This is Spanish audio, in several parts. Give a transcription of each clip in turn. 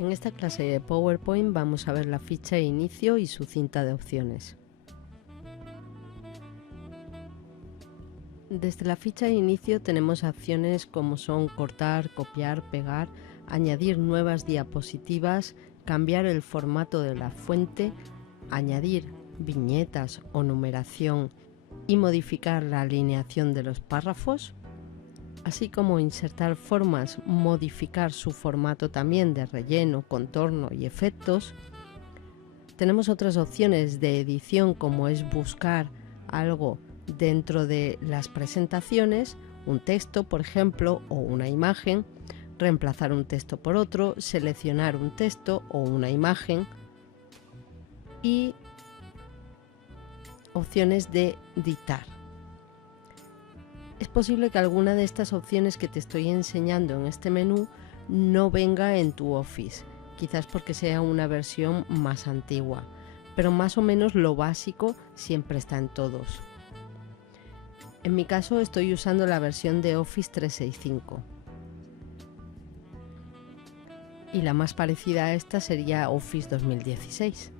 En esta clase de PowerPoint vamos a ver la ficha de inicio y su cinta de opciones. Desde la ficha de inicio tenemos acciones como son cortar, copiar, pegar, añadir nuevas diapositivas, cambiar el formato de la fuente, añadir viñetas o numeración y modificar la alineación de los párrafos, así como insertar formas, modificar su formato también de relleno, contorno y efectos. Tenemos otras opciones de edición como es buscar algo dentro de las presentaciones, un texto por ejemplo o una imagen, reemplazar un texto por otro, seleccionar un texto o una imagen y opciones de dictar. Es posible que alguna de estas opciones que te estoy enseñando en este menú no venga en tu Office, quizás porque sea una versión más antigua, pero más o menos lo básico siempre está en todos. En mi caso estoy usando la versión de Office 365 y la más parecida a esta sería Office 2016.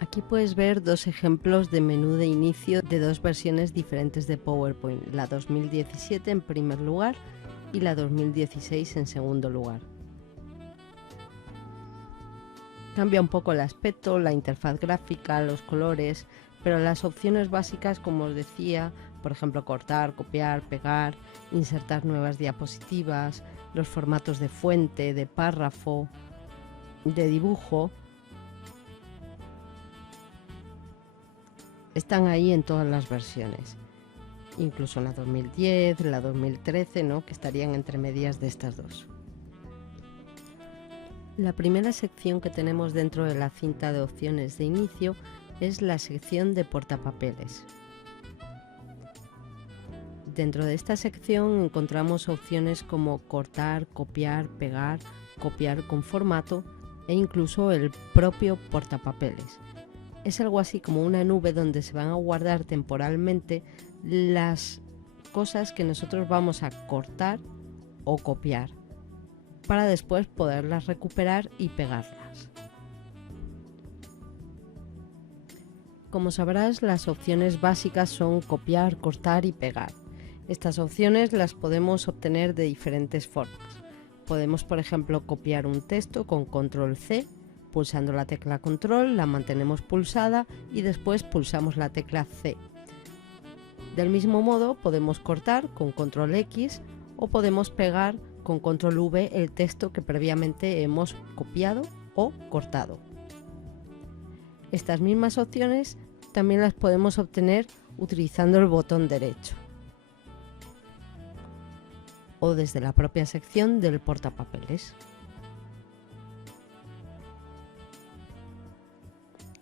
Aquí puedes ver dos ejemplos de menú de inicio de dos versiones diferentes de PowerPoint, la 2017 en primer lugar y la 2016 en segundo lugar. Cambia un poco el aspecto, la interfaz gráfica, los colores, pero las opciones básicas, como os decía, por ejemplo cortar, copiar, pegar, insertar nuevas diapositivas, los formatos de fuente, de párrafo, de dibujo, están ahí en todas las versiones, incluso en la 2010, la 2013, ¿no? Que estarían entre medias de estas dos. La primera sección que tenemos dentro de la cinta de opciones de inicio es la sección de portapapeles. Dentro de esta sección encontramos opciones como cortar, copiar, pegar, copiar con formato e incluso el propio portapapeles. Es algo así como una nube donde se van a guardar temporalmente las cosas que nosotros vamos a cortar o copiar para después poderlas recuperar y pegarlas. Como sabrás, las opciones básicas son copiar, cortar y pegar. Estas opciones las podemos obtener de diferentes formas. Podemos, por ejemplo, copiar un texto con control C. Pulsando la tecla control la mantenemos pulsada y después pulsamos la tecla C. Del mismo modo podemos cortar con control X o podemos pegar con control V el texto que previamente hemos copiado o cortado. Estas mismas opciones también las podemos obtener utilizando el botón derecho o desde la propia sección del portapapeles.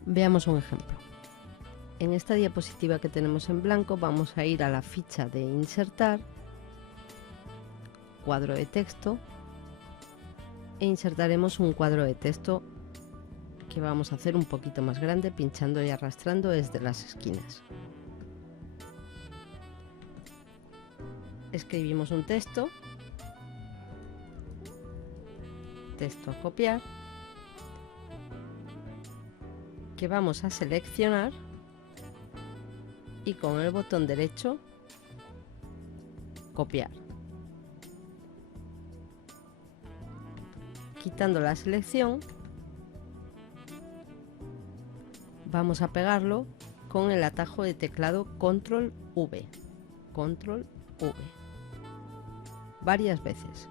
Veamos un ejemplo. En esta diapositiva que tenemos en blanco vamos a ir a la ficha de insertar, cuadro de texto, e insertaremos un cuadro de texto que vamos a hacer un poquito más grande pinchando y arrastrando desde las esquinas. Escribimos un texto, texto a copiar, que vamos a seleccionar y con el botón derecho copiar. Quitando la selección, vamos a pegarlo con el atajo de teclado control V, control V, varias veces.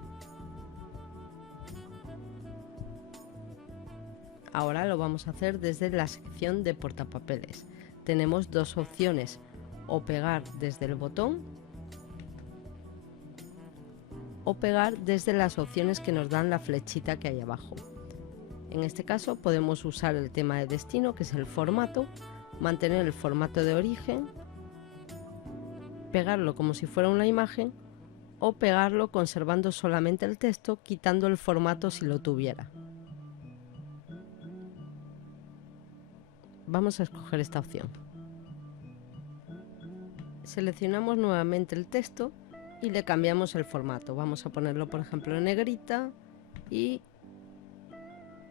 Ahora lo vamos a hacer desde la sección de portapapeles. Tenemos dos opciones, o pegar desde el botón o pegar desde las opciones que nos dan la flechita que hay abajo. En este caso podemos usar el tema de destino, que es el formato, mantener el formato de origen, pegarlo como si fuera una imagen o pegarlo conservando solamente el texto, quitando el formato si lo tuviera. Vamos a escoger esta opción. Seleccionamos nuevamente el texto y le cambiamos el formato. Vamos a ponerlo, por ejemplo, en negrita y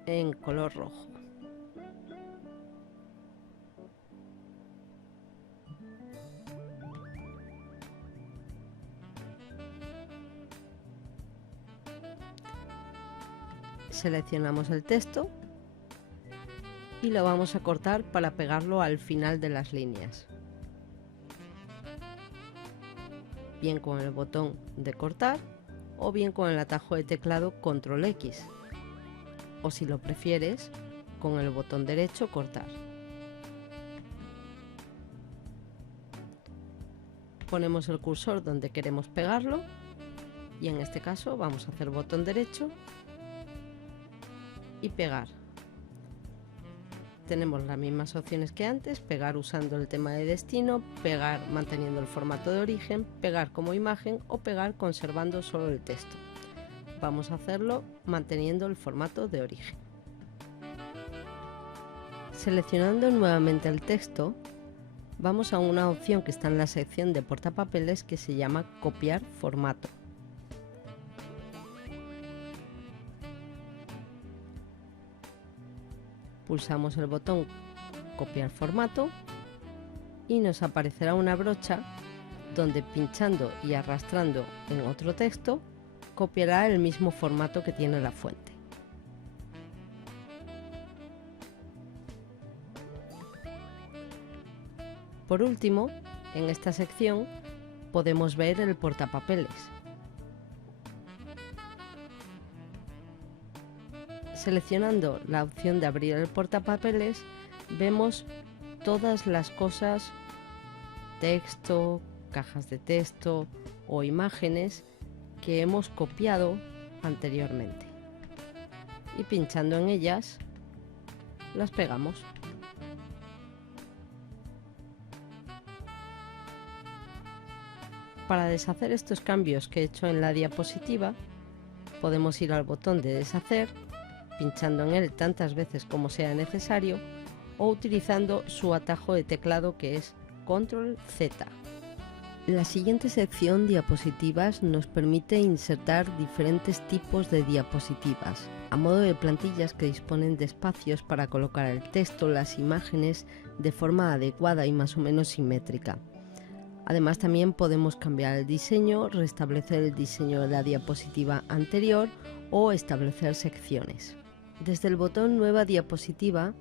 en color rojo. Seleccionamos el texto y lo vamos a cortar para pegarlo al final de las líneas. Bien con el botón de cortar o bien con el atajo de teclado Control X, o si lo prefieres con el botón derecho cortar. Ponemos el cursor donde queremos pegarlo y en este caso vamos a hacer botón derecho y pegar. Tenemos las mismas opciones que antes: pegar usando el tema de destino, pegar manteniendo el formato de origen, pegar como imagen o pegar conservando solo el texto. Vamos a hacerlo manteniendo el formato de origen. Seleccionando nuevamente el texto, vamos a una opción que está en la sección de portapapeles que se llama copiar formato. Pulsamos el botón copiar formato y nos aparecerá una brocha donde pinchando y arrastrando en otro texto copiará el mismo formato que tiene la fuente. Por último, en esta sección podemos ver el portapapeles. Seleccionando la opción de abrir el portapapeles, vemos todas las cosas, texto, cajas de texto o imágenes que hemos copiado anteriormente. Y pinchando en ellas, las pegamos. Para deshacer estos cambios que he hecho en la diapositiva, podemos ir al botón de deshacer, pinchando en él tantas veces como sea necesario, o utilizando su atajo de teclado que es Control Z. La siguiente sección, diapositivas, nos permite insertar diferentes tipos de diapositivas, a modo de plantillas que disponen de espacios para colocar el texto, las imágenes, de forma adecuada y más o menos simétrica. Además, también podemos cambiar el diseño, restablecer el diseño de la diapositiva anterior o establecer secciones. Desde el botón Nueva diapositiva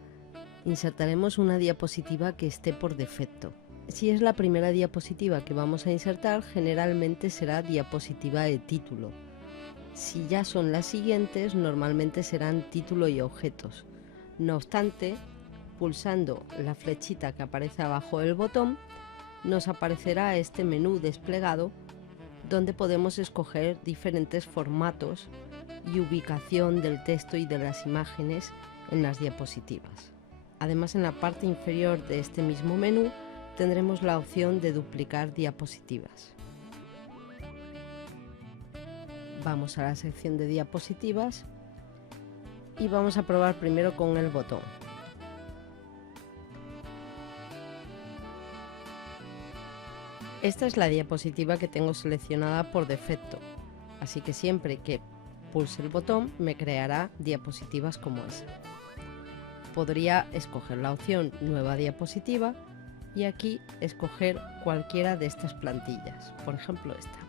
insertaremos una diapositiva que esté por defecto. Si es la primera diapositiva que vamos a insertar, generalmente será diapositiva de título. Si ya son las siguientes, normalmente serán título y objetos. No obstante, pulsando la flechita que aparece abajo del botón, nos aparecerá este menú desplegado donde podemos escoger diferentes formatos y ubicación del texto y de las imágenes en las diapositivas. Además, en la parte inferior de este mismo menú tendremos la opción de duplicar diapositivas. Vamos a la sección de diapositivas y vamos a probar primero con el botón. Esta es la diapositiva que tengo seleccionada por defecto, así que siempre que pulse el botón me creará diapositivas como esa. Podría escoger la opción Nueva diapositiva y aquí escoger cualquiera de estas plantillas, por ejemplo esta.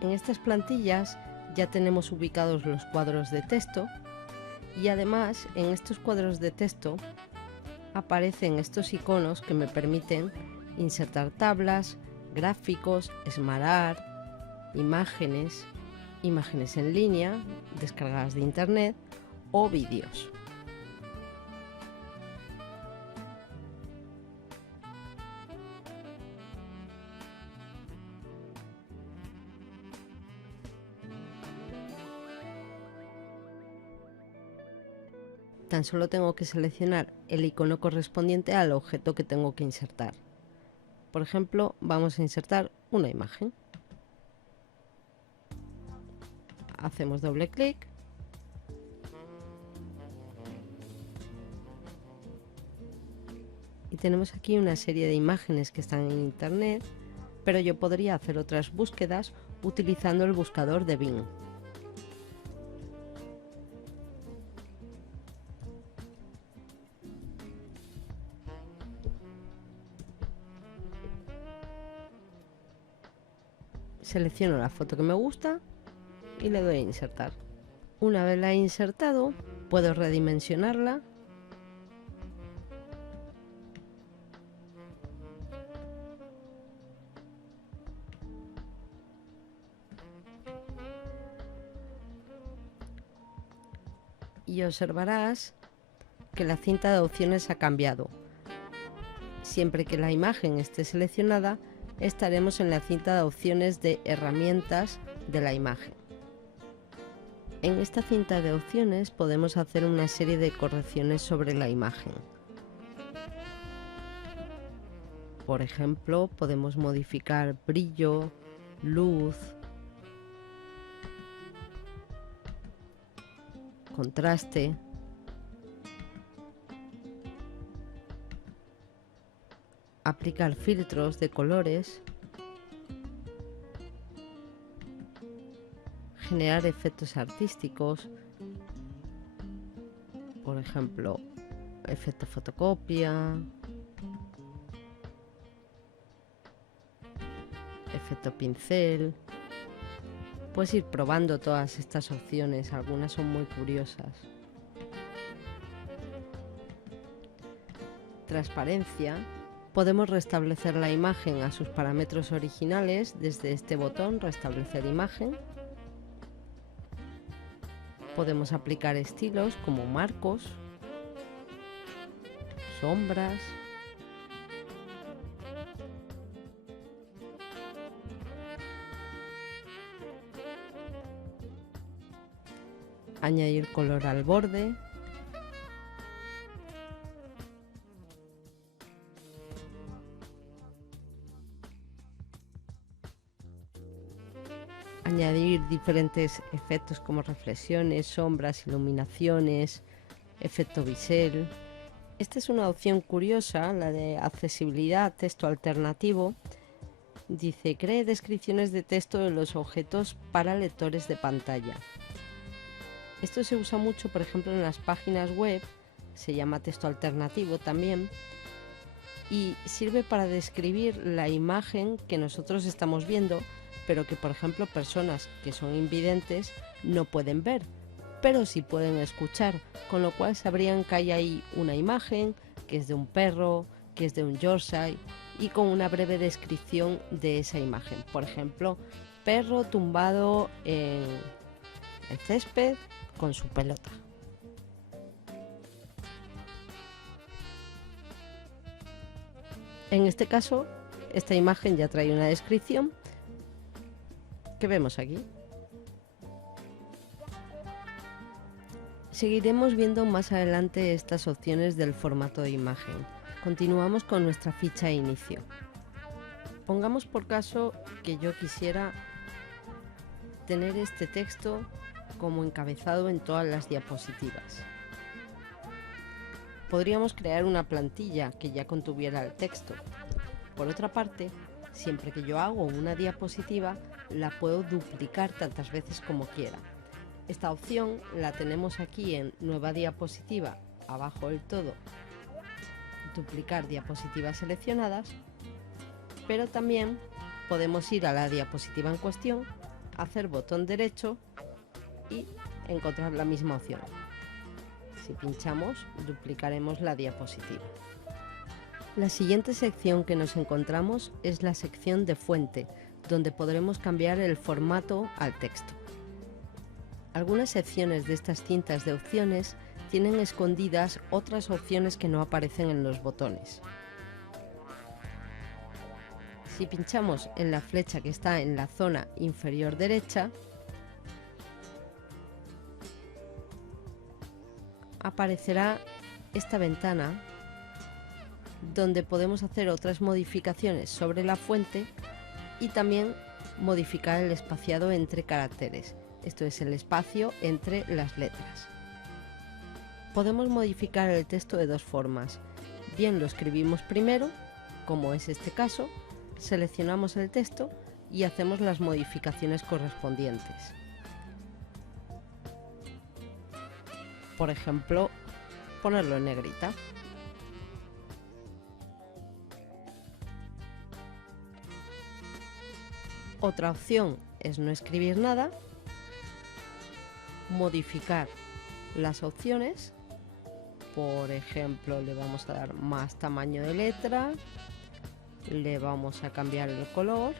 En estas plantillas ya tenemos ubicados los cuadros de texto y además en estos cuadros de texto aparecen estos iconos que me permiten insertar tablas, gráficos, esmalar, imágenes, imágenes en línea, descargadas de internet o vídeos. Tan solo tengo que seleccionar el icono correspondiente al objeto que tengo que insertar. Por ejemplo, vamos a insertar una imagen. Hacemos doble clic y tenemos aquí una serie de imágenes que están en internet, pero yo podría hacer otras búsquedas utilizando el buscador de Bing. Selecciono la foto que me gusta y le doy a insertar. Una vez la he insertado, puedo redimensionarla y observarás que la cinta de opciones ha cambiado. Siempre que la imagen esté seleccionada, estaremos en la cinta de opciones de herramientas de la imagen. En esta cinta de opciones podemos hacer una serie de correcciones sobre la imagen. Por ejemplo, podemos modificar brillo, luz, contraste, aplicar filtros de colores, generar efectos artísticos, por ejemplo, efecto fotocopia, efecto pincel. Puedes ir probando todas estas opciones, algunas son muy curiosas. Transparencia. Podemos restablecer la imagen a sus parámetros originales desde este botón, restablecer imagen. Podemos aplicar estilos como marcos, sombras, añadir color al borde, añadir diferentes efectos como reflexiones, sombras, iluminaciones, efecto bisel. Esta es una opción curiosa, la de accesibilidad, texto alternativo. Dice, cree descripciones de texto de los objetos para lectores de pantalla. Esto se usa mucho, por ejemplo, en las páginas web, se llama texto alternativo también, y sirve para describir la imagen que nosotros estamos viendo, pero que, por ejemplo, personas que son invidentes no pueden ver, pero sí pueden escuchar, con lo cual sabrían que hay ahí una imagen, que es de un perro, que es de un Yorkshire, y con una breve descripción de esa imagen. Por ejemplo, perro tumbado en el césped con su pelota. En este caso, esta imagen ya trae una descripción que vemos aquí. Seguiremos viendo más adelante estas opciones del formato de imagen. Continuamos con nuestra ficha de inicio. Pongamos por caso que yo quisiera tener este texto como encabezado en todas las diapositivas. Podríamos crear una plantilla que ya contuviera el texto. Por otra parte, siempre que yo hago una diapositiva, la puedo duplicar tantas veces como quiera. Esta opción la tenemos aquí en Nueva diapositiva, abajo del todo, duplicar diapositivas seleccionadas, pero también podemos ir a la diapositiva en cuestión, hacer botón derecho y encontrar la misma opción. Si pinchamos, duplicaremos la diapositiva. La siguiente sección que nos encontramos es la sección de fuente, donde podremos cambiar el formato al texto. Algunas secciones de estas cintas de opciones tienen escondidas otras opciones que no aparecen en los botones. Si pinchamos en la flecha que está en la zona inferior derecha, aparecerá esta ventana donde podemos hacer otras modificaciones sobre la fuente y también modificar el espaciado entre caracteres. Esto es el espacio entre las letras. Podemos modificar el texto de dos formas. Bien lo escribimos primero, como es este caso, seleccionamos el texto y hacemos las modificaciones correspondientes. Por ejemplo, ponerlo en negrita. Otra opción es no escribir nada, modificar las opciones. Por ejemplo, le vamos a dar más tamaño de letra, le vamos a cambiar el color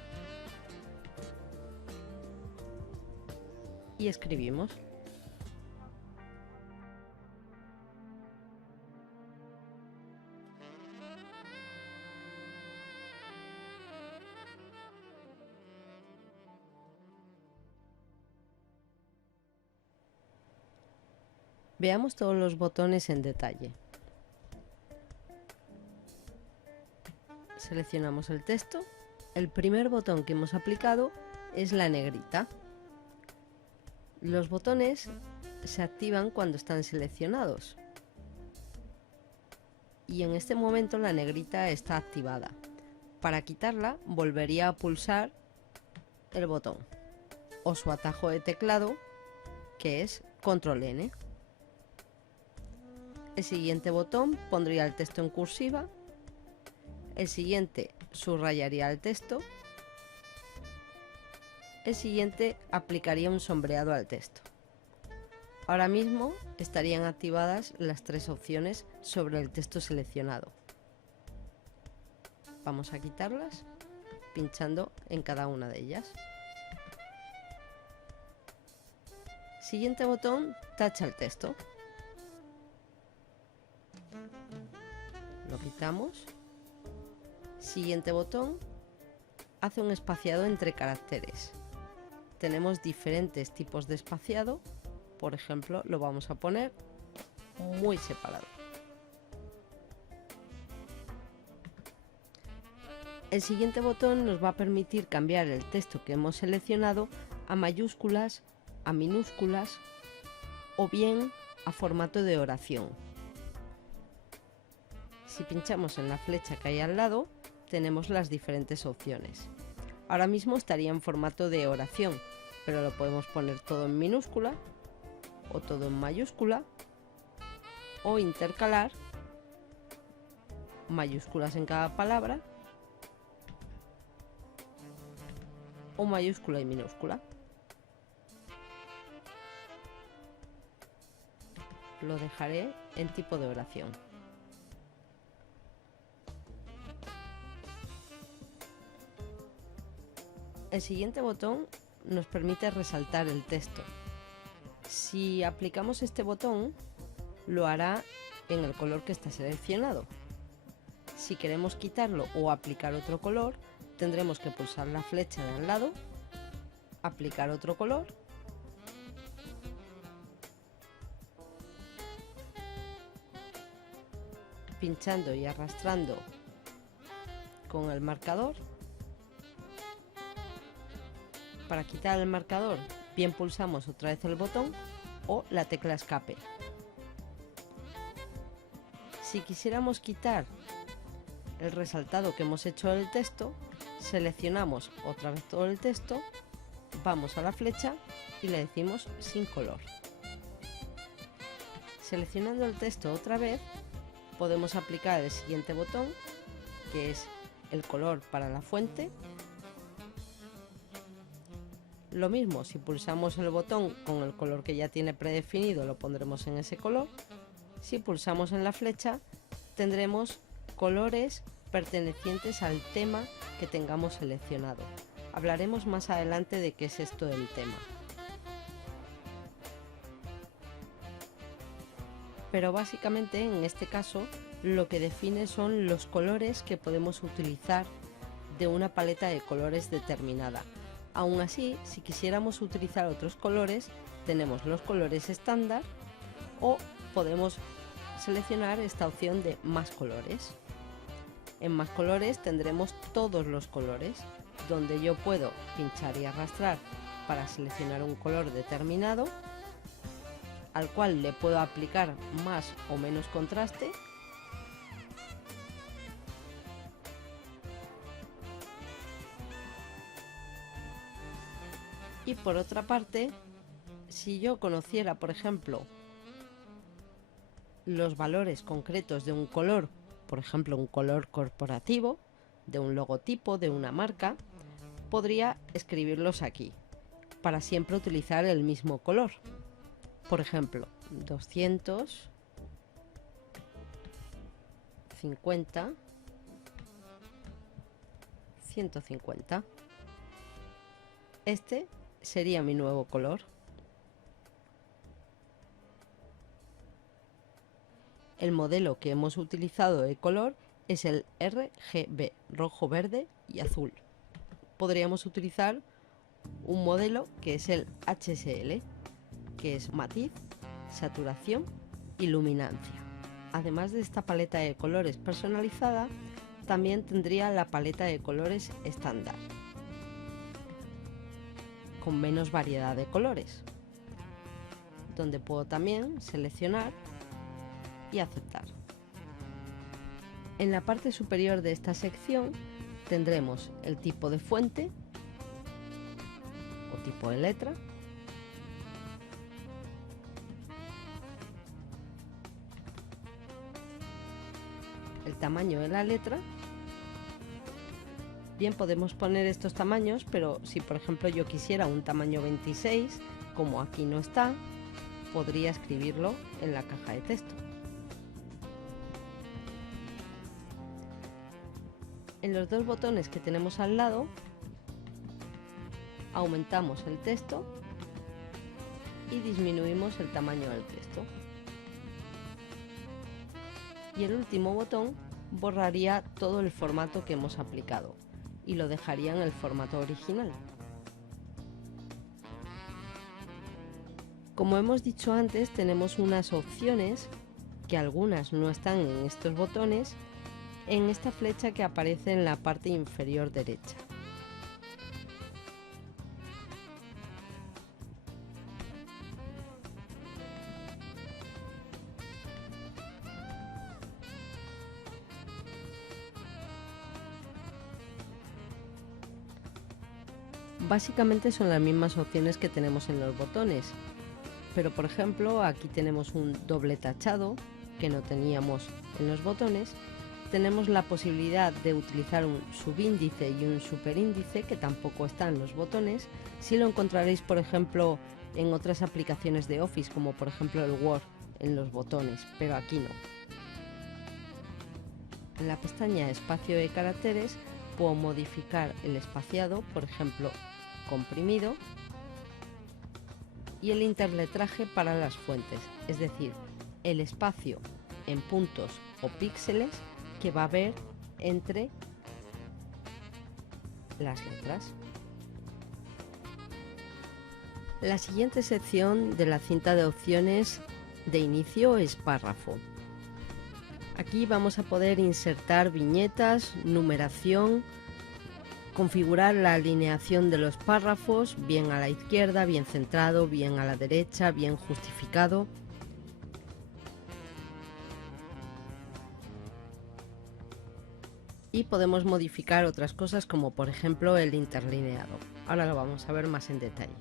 y escribimos. Veamos todos los botones en detalle. Seleccionamos el texto. El primer botón que hemos aplicado es la negrita. Los botones se activan cuando están seleccionados. Y en este momento la negrita está activada. Para quitarla, volvería a pulsar el botón o su atajo de teclado, que es Control N. El siguiente botón pondría el texto en cursiva, el siguiente subrayaría el texto, el siguiente aplicaría un sombreado al texto. Ahora mismo estarían activadas las tres opciones sobre el texto seleccionado. Vamos a quitarlas pinchando en cada una de ellas. Siguiente botón, tacha el texto. Lo quitamos. Siguiente botón, hace un espaciado entre caracteres. Tenemos diferentes tipos de espaciado. Por ejemplo, lo vamos a poner muy separado. El siguiente botón nos va a permitir cambiar el texto que hemos seleccionado a mayúsculas, a minúsculas o bien a formato de oración. Si pinchamos en la flecha que hay al lado, tenemos las diferentes opciones. Ahora mismo estaría en formato de oración, pero lo podemos poner todo en minúscula o todo en mayúscula o intercalar mayúsculas en cada palabra o mayúscula y minúscula. Lo dejaré en tipo de oración. El siguiente botón nos permite resaltar el texto. Si aplicamos este botón, lo hará en el color que está seleccionado. Si queremos quitarlo o aplicar otro color, tendremos que pulsar la flecha de al lado, aplicar otro color pinchando y arrastrando con el marcador. Para quitar el marcador, bien pulsamos otra vez el botón o la tecla escape. Si quisiéramos quitar el resaltado que hemos hecho del texto, seleccionamos otra vez todo el texto, vamos a la flecha y le decimos sin color. Seleccionando el texto otra vez, podemos aplicar el siguiente botón, que es el color para la fuente. Lo mismo, si pulsamos el botón con el color que ya tiene predefinido, lo pondremos en ese color. Si pulsamos en la flecha, tendremos colores pertenecientes al tema que tengamos seleccionado. Hablaremos más adelante de qué es esto del tema. Pero básicamente en este caso lo que define son los colores que podemos utilizar de una paleta de colores determinada. Aún así, si quisiéramos utilizar otros colores, tenemos los colores estándar o podemos seleccionar esta opción de más colores. En más colores tendremos todos los colores, donde yo puedo pinchar y arrastrar para seleccionar un color determinado, al cual le puedo aplicar más o menos contraste. Y por otra parte, si yo conociera, por ejemplo, los valores concretos de un color, por ejemplo, un color corporativo, de un logotipo, de una marca, podría escribirlos aquí, para siempre utilizar el mismo color. Por ejemplo, 250, 150. Este sería mi nuevo color. El modelo que hemos utilizado de color es el RGB, rojo, verde y azul. Podríamos utilizar un modelo que es el HSL, que es matiz, saturación y luminancia. Además de esta paleta de colores personalizada, también tendría la paleta de colores estándar, con menos variedad de colores, donde puedo también seleccionar y aceptar. En la parte superior de esta sección tendremos el tipo de fuente o tipo de letra, el tamaño de la letra. Bien, podemos poner estos tamaños, pero si por ejemplo yo quisiera un tamaño 26, como aquí no está, podría escribirlo en la caja de texto. En los dos botones que tenemos al lado, aumentamos el texto y disminuimos el tamaño del texto. Y el último botón borraría todo el formato que hemos aplicado y lo dejaría en el formato original. Como hemos dicho antes, tenemos unas opciones, que algunas no están en estos botones, en esta flecha que aparece en la parte inferior derecha. Básicamente son las mismas opciones que tenemos en los botones, pero por ejemplo aquí tenemos un doble tachado que no teníamos en los botones. Tenemos la posibilidad de utilizar un subíndice y un superíndice, que tampoco están en los botones. Sí lo encontraréis, por ejemplo, en otras aplicaciones de Office, como por ejemplo el Word, en los botones, pero aquí no. En la pestaña Espacio de caracteres puedo modificar el espaciado, por ejemplo, comprimido, y el interletraje para las fuentes, es decir, el espacio en puntos o píxeles que va a haber entre las letras. La siguiente sección de la cinta de opciones de inicio es párrafo. Aquí vamos a poder insertar viñetas, numeración, configurar la alineación de los párrafos, bien a la izquierda, bien centrado, bien a la derecha, bien justificado. Y podemos modificar otras cosas, como por ejemplo el interlineado. Ahora lo vamos a ver más en detalle.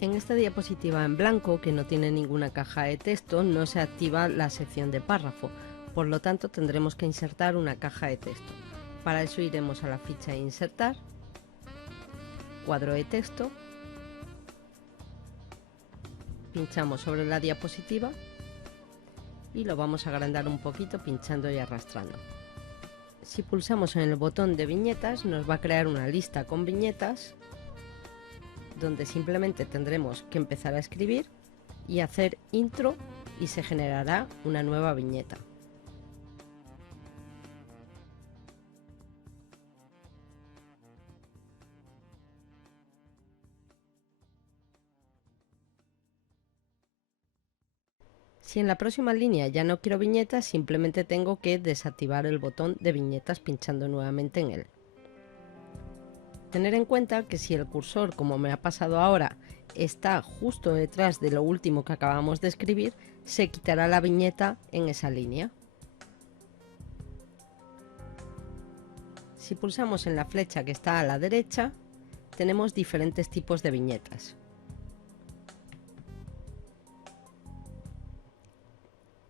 En esta diapositiva en blanco, que no tiene ninguna caja de texto, no se activa la sección de párrafo, por lo tanto tendremos que insertar una caja de texto. Para eso iremos a la ficha de insertar, cuadro de texto, pinchamos sobre la diapositiva y lo vamos a agrandar un poquito pinchando y arrastrando. Si pulsamos en el botón de viñetas, nos va a crear una lista con viñetas, donde simplemente tendremos que empezar a escribir y hacer intro y se generará una nueva viñeta. Si en la próxima línea ya no quiero viñetas, simplemente tengo que desactivar el botón de viñetas pinchando nuevamente en él. Tener en cuenta que si el cursor, como me ha pasado ahora, está justo detrás de lo último que acabamos de escribir, se quitará la viñeta en esa línea. Si pulsamos en la flecha que está a la derecha, tenemos diferentes tipos de viñetas.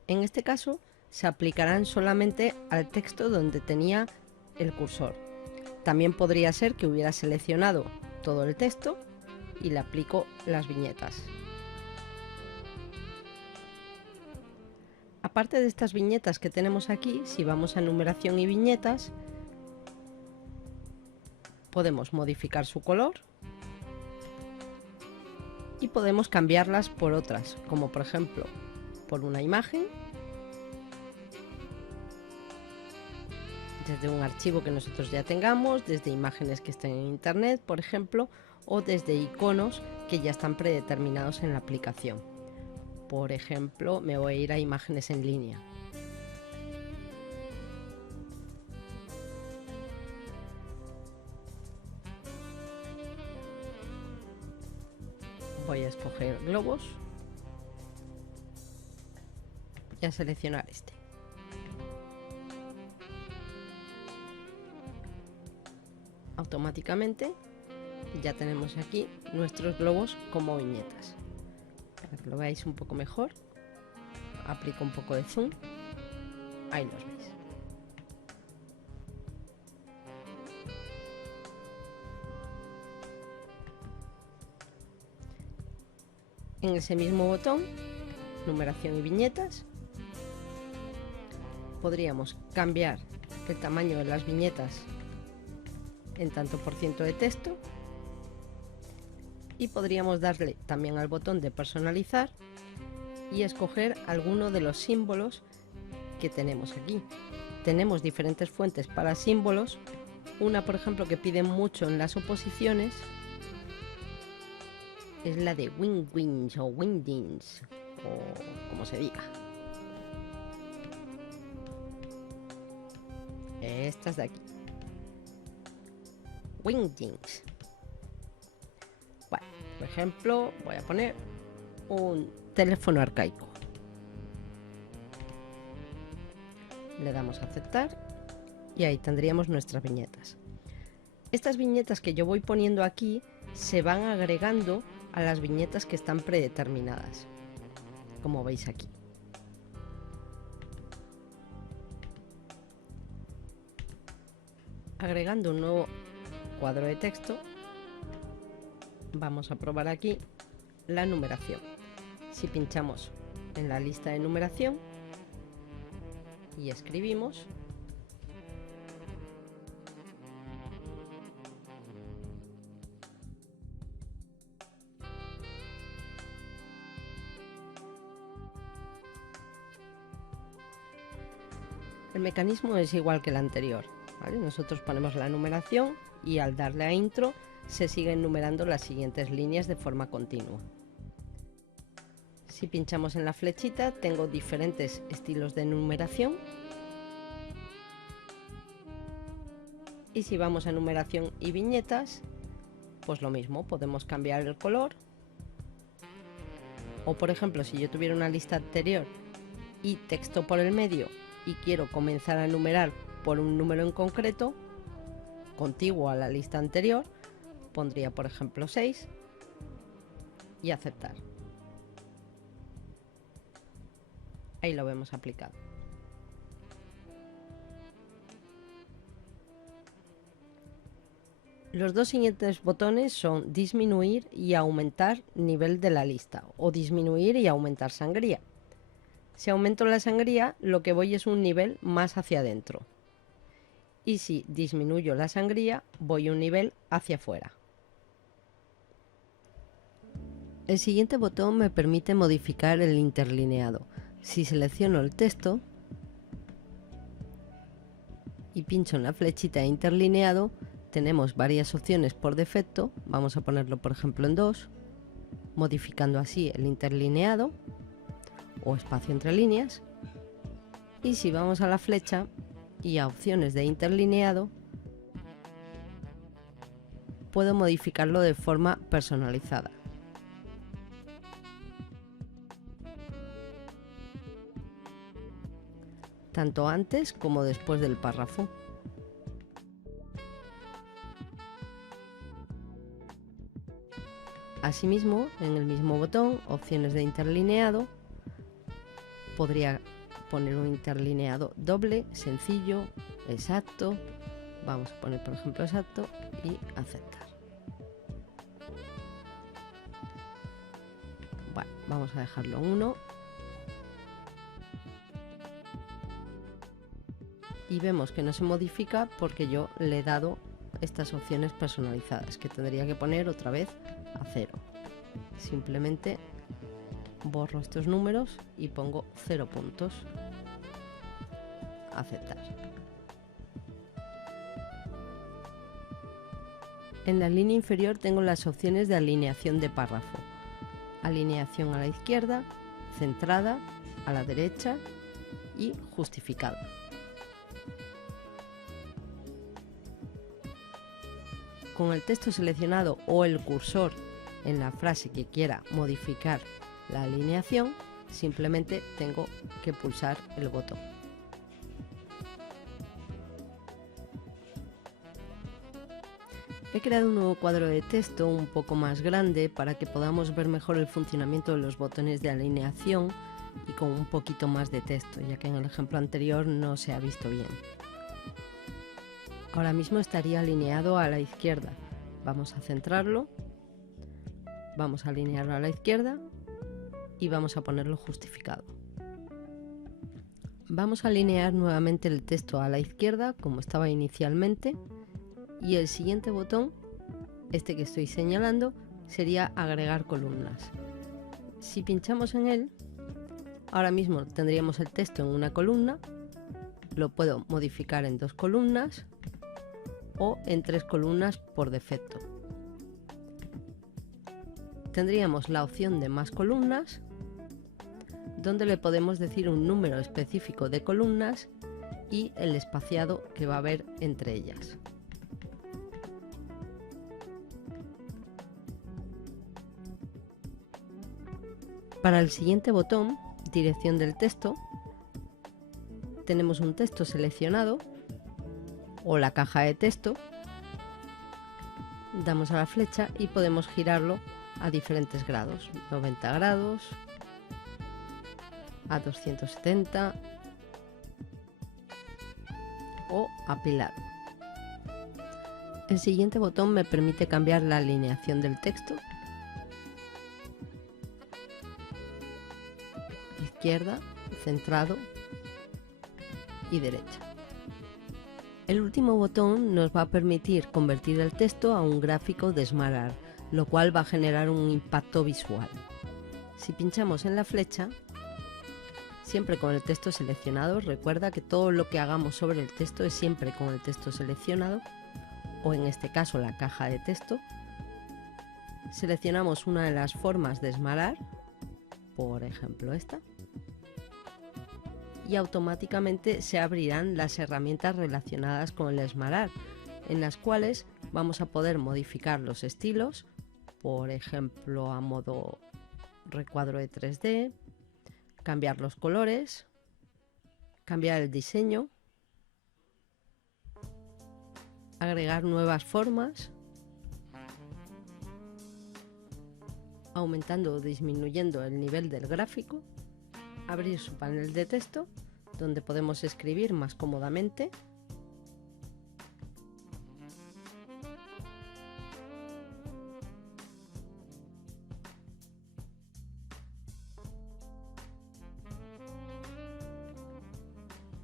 En este caso, se aplicarán solamente al texto donde tenía el cursor. También podría ser que hubiera seleccionado todo el texto y le aplico las viñetas. Aparte de estas viñetas que tenemos aquí, si vamos a numeración y viñetas, podemos modificar su color y podemos cambiarlas por otras, como por ejemplo por una imagen, desde un archivo que nosotros ya tengamos, desde imágenes que estén en internet, por ejemplo, o desde iconos que ya están predeterminados en la aplicación. Por ejemplo, me voy a ir a imágenes en línea. Voy a escoger globos y a seleccionar este. Automáticamente ya tenemos aquí nuestros globos como viñetas. Para que lo veáis un poco mejor, aplico un poco de zoom. Ahí los veis. En ese mismo botón, numeración y viñetas, podríamos cambiar el tamaño de las viñetas en tanto por ciento de texto y podríamos darle también al botón de personalizar y escoger alguno de los símbolos que tenemos aquí. Tenemos diferentes fuentes para símbolos, una por ejemplo que piden mucho en las oposiciones es la de Wingwings o Wingdings, o como se diga. Estas de aquí. Wingdings. Bueno, por ejemplo, voy a poner un teléfono arcaico. Le damos a aceptar y ahí tendríamos nuestras viñetas. Estas viñetas que yo voy poniendo aquí se van agregando a las viñetas que están predeterminadas, como veis aquí. Agregando un nuevo cuadro de texto, vamos a probar aquí la numeración. Si pinchamos en la lista de numeración y escribimos, el mecanismo es igual que el anterior, ¿vale? Nosotros ponemos la numeración y al darle a intro se siguen numerando las siguientes líneas de forma continua. Si pinchamos en la flechita, tengo diferentes estilos de numeración. Y si vamos a numeración y viñetas, pues lo mismo, podemos cambiar el color. O por ejemplo, si yo tuviera una lista anterior y texto por el medio y quiero comenzar a numerar por un número en concreto, contiguo a la lista anterior, pondría por ejemplo 6 y aceptar. Ahí lo vemos aplicado. Los dos siguientes botones son disminuir y aumentar nivel de la lista o disminuir y aumentar sangría. Si aumento la sangría, lo que voy es un nivel más hacia adentro. Y si disminuyo la sangría, voy un nivel hacia afuera. El siguiente botón me permite modificar el interlineado. Si selecciono el texto y pincho en la flechita de interlineado, tenemos varias opciones por defecto. Vamos a ponerlo por ejemplo en 2, modificando así el interlineado o espacio entre líneas. Y si vamos a la flecha y a opciones de interlineado, puedo modificarlo de forma personalizada. Tanto antes como después del párrafo. Asimismo, en el mismo botón, opciones de interlineado, podría poner un interlineado doble, sencillo, exacto. Vamos a poner, por ejemplo, exacto y aceptar. Bueno, vamos a dejarlo en 1. Y vemos que no se modifica porque yo le he dado estas opciones personalizadas, que tendría que poner otra vez a 0. Simplemente borro estos números y pongo 0 puntos. Aceptar. En la línea inferior tengo las opciones de alineación de párrafo. Alineación a la izquierda, centrada, a la derecha y justificada. Con el texto seleccionado o el cursor en la frase que quiera modificar la alineación, simplemente tengo que pulsar el botón. He creado un nuevo cuadro de texto un poco más grande para que podamos ver mejor el funcionamiento de los botones de alineación y con un poquito más de texto, ya que en el ejemplo anterior no se ha visto bien. Ahora mismo estaría alineado a la izquierda. Vamos a centrarlo, vamos a alinearlo a la izquierda y vamos a ponerlo justificado. Vamos a alinear nuevamente el texto a la izquierda como estaba inicialmente. Y el siguiente botón, este que estoy señalando, sería agregar columnas. Si pinchamos en él, ahora mismo tendríamos el texto en una columna, lo puedo modificar en 2 columnas o en 3 columnas por defecto. Tendríamos la opción de más columnas, donde le podemos decir un número específico de columnas y el espaciado que va a haber entre ellas. Para el siguiente botón, dirección del texto, tenemos un texto seleccionado o la caja de texto. Damos a la flecha y podemos girarlo a diferentes grados, 90 grados, a 270 o apilado. El siguiente botón me permite cambiar la alineación del texto. Izquierda, centrado y derecha. El último botón nos va a permitir convertir el texto a un gráfico de Smart Art, lo cual va a generar un impacto visual. Si pinchamos en la flecha, siempre con el texto seleccionado, recuerda que todo lo que hagamos sobre el texto es siempre con el texto seleccionado, o en este caso la caja de texto. Seleccionamos una de las formas de Smart Art, por ejemplo esta, y automáticamente se abrirán las herramientas relacionadas con el Smart Art, en las cuales vamos a poder modificar los estilos, por ejemplo a modo recuadro de 3D, cambiar los colores, cambiar el diseño, agregar nuevas formas, aumentando o disminuyendo el nivel del gráfico, abrir su panel de texto, donde podemos escribir más cómodamente,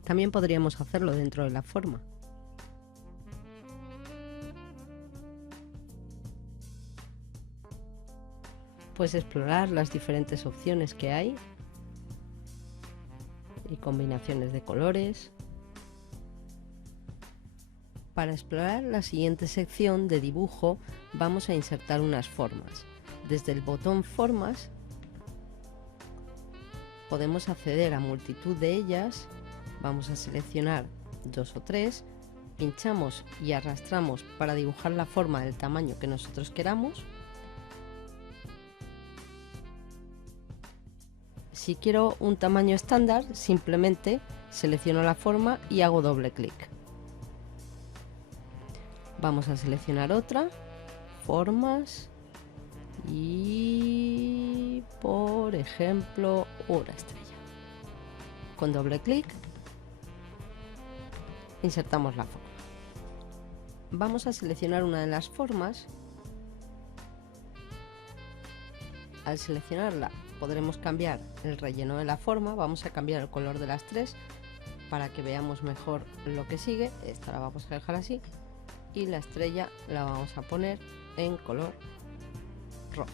también podríamos hacerlo dentro de la forma. Puedes explorar las diferentes opciones que hay y combinaciones de colores. Para explorar la siguiente sección de dibujo vamos a insertar unas formas. Desde el botón Formas podemos acceder a multitud de ellas. Vamos a seleccionar 2 o 3 pinchamos y arrastramos para dibujar la forma del tamaño que nosotros queramos. Si quiero un tamaño estándar, simplemente selecciono la forma y hago doble clic. Vamos a seleccionar otra, formas, y por ejemplo una estrella. Con doble clic insertamos la forma. Vamos a seleccionar una de las formas. Al seleccionarla podremos cambiar el relleno de la forma. Vamos a cambiar el color de las tres para que veamos mejor lo que sigue. Esta la vamos a dejar así y la estrella la vamos a poner en color rojo.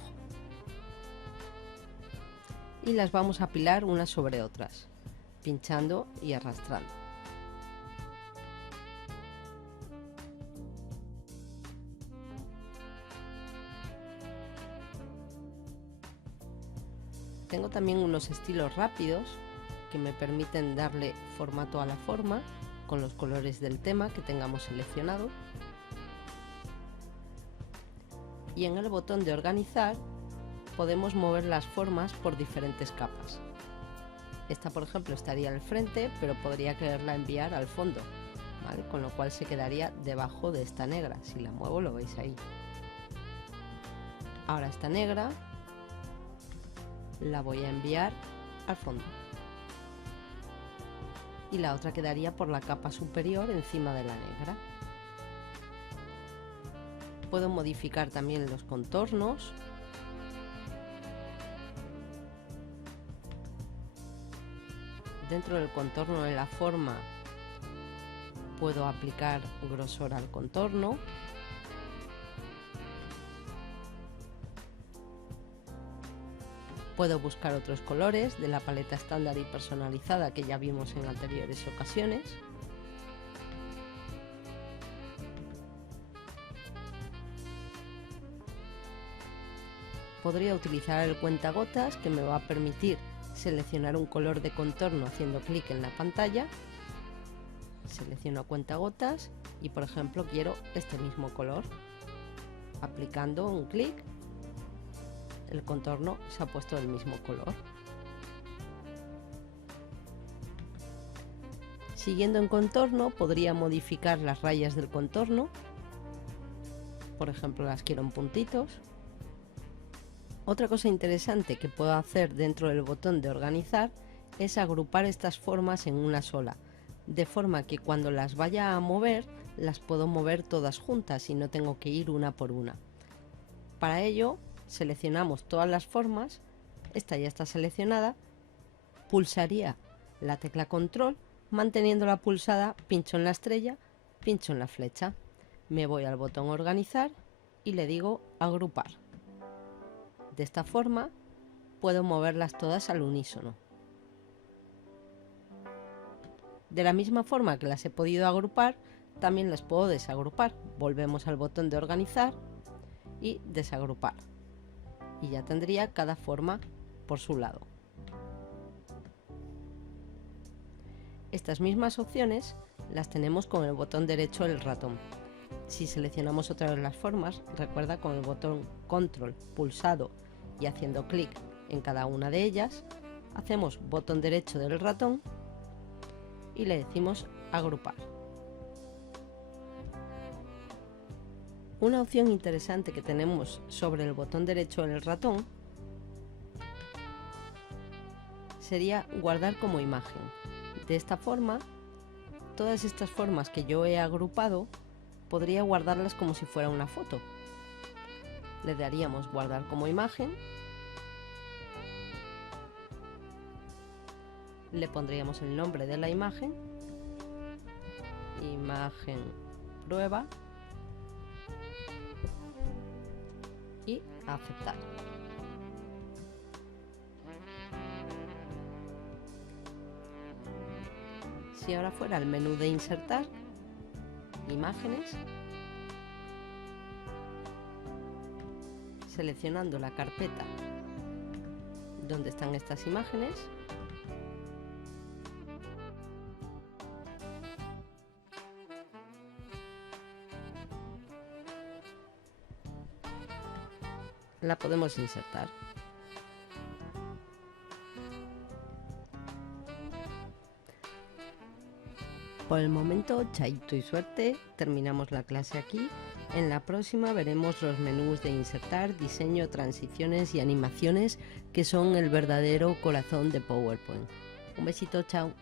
Y las vamos a apilar unas sobre otras, pinchando y arrastrando. Tengo también unos estilos rápidos que me permiten darle formato a la forma con los colores del tema que tengamos seleccionado. Y en el botón de organizar podemos mover las formas por diferentes capas. Esta, por ejemplo, estaría al frente, pero podría quererla enviar al fondo, ¿vale? Con lo cual se quedaría debajo de esta negra. Si la muevo lo veis ahí. Ahora esta negra la voy a enviar al fondo y la otra quedaría por la capa superior encima de la negra. Puedo modificar también los contornos. Dentro del contorno de la forma puedo aplicar grosor al contorno. Puedo buscar otros colores de la paleta estándar y personalizada que ya vimos en anteriores ocasiones. Podría utilizar el cuentagotas, que me va a permitir seleccionar un color de contorno haciendo clic en la pantalla. Selecciono cuentagotas y, por ejemplo, quiero este mismo color. Aplicando un clic, el contorno se ha puesto del mismo color. Siguiendo en contorno, podría modificar las rayas del contorno. Por ejemplo, las quiero en puntitos. Otra cosa interesante que puedo hacer dentro del botón de organizar es agrupar estas formas en una sola, de forma que cuando las vaya a mover, las puedo mover todas juntas y no tengo que ir una por una. Para ello, seleccionamos todas las formas, esta ya está seleccionada, pulsaría la tecla control, manteniéndola pulsada, pincho en la estrella, pincho en la flecha, me voy al botón organizar y le digo agrupar. De esta forma puedo moverlas todas al unísono. De la misma forma que las he podido agrupar, también las puedo desagrupar. Volvemos al botón de organizar y desagrupar. Y ya tendría cada forma por su lado. Estas mismas opciones las tenemos con el botón derecho del ratón. Si seleccionamos otra vez las formas, recuerda, con el botón control pulsado y haciendo clic en cada una de ellas, hacemos botón derecho del ratón y le decimos agrupar. Una opción interesante que tenemos sobre el botón derecho del ratón sería guardar como imagen. De esta forma, todas estas formas que yo he agrupado, podría guardarlas como si fuera una foto. Le daríamos guardar como imagen, le pondríamos el nombre de la imagen, imagen prueba, y aceptar. Si ahora fuera al menú de insertar, imágenes, seleccionando la carpeta donde están estas imágenes, la podemos insertar. Por el momento, chaito y suerte, terminamos la clase aquí. En la próxima veremos los menús de insertar, diseño, transiciones y animaciones, que son el verdadero corazón de PowerPoint. Un besito, chao.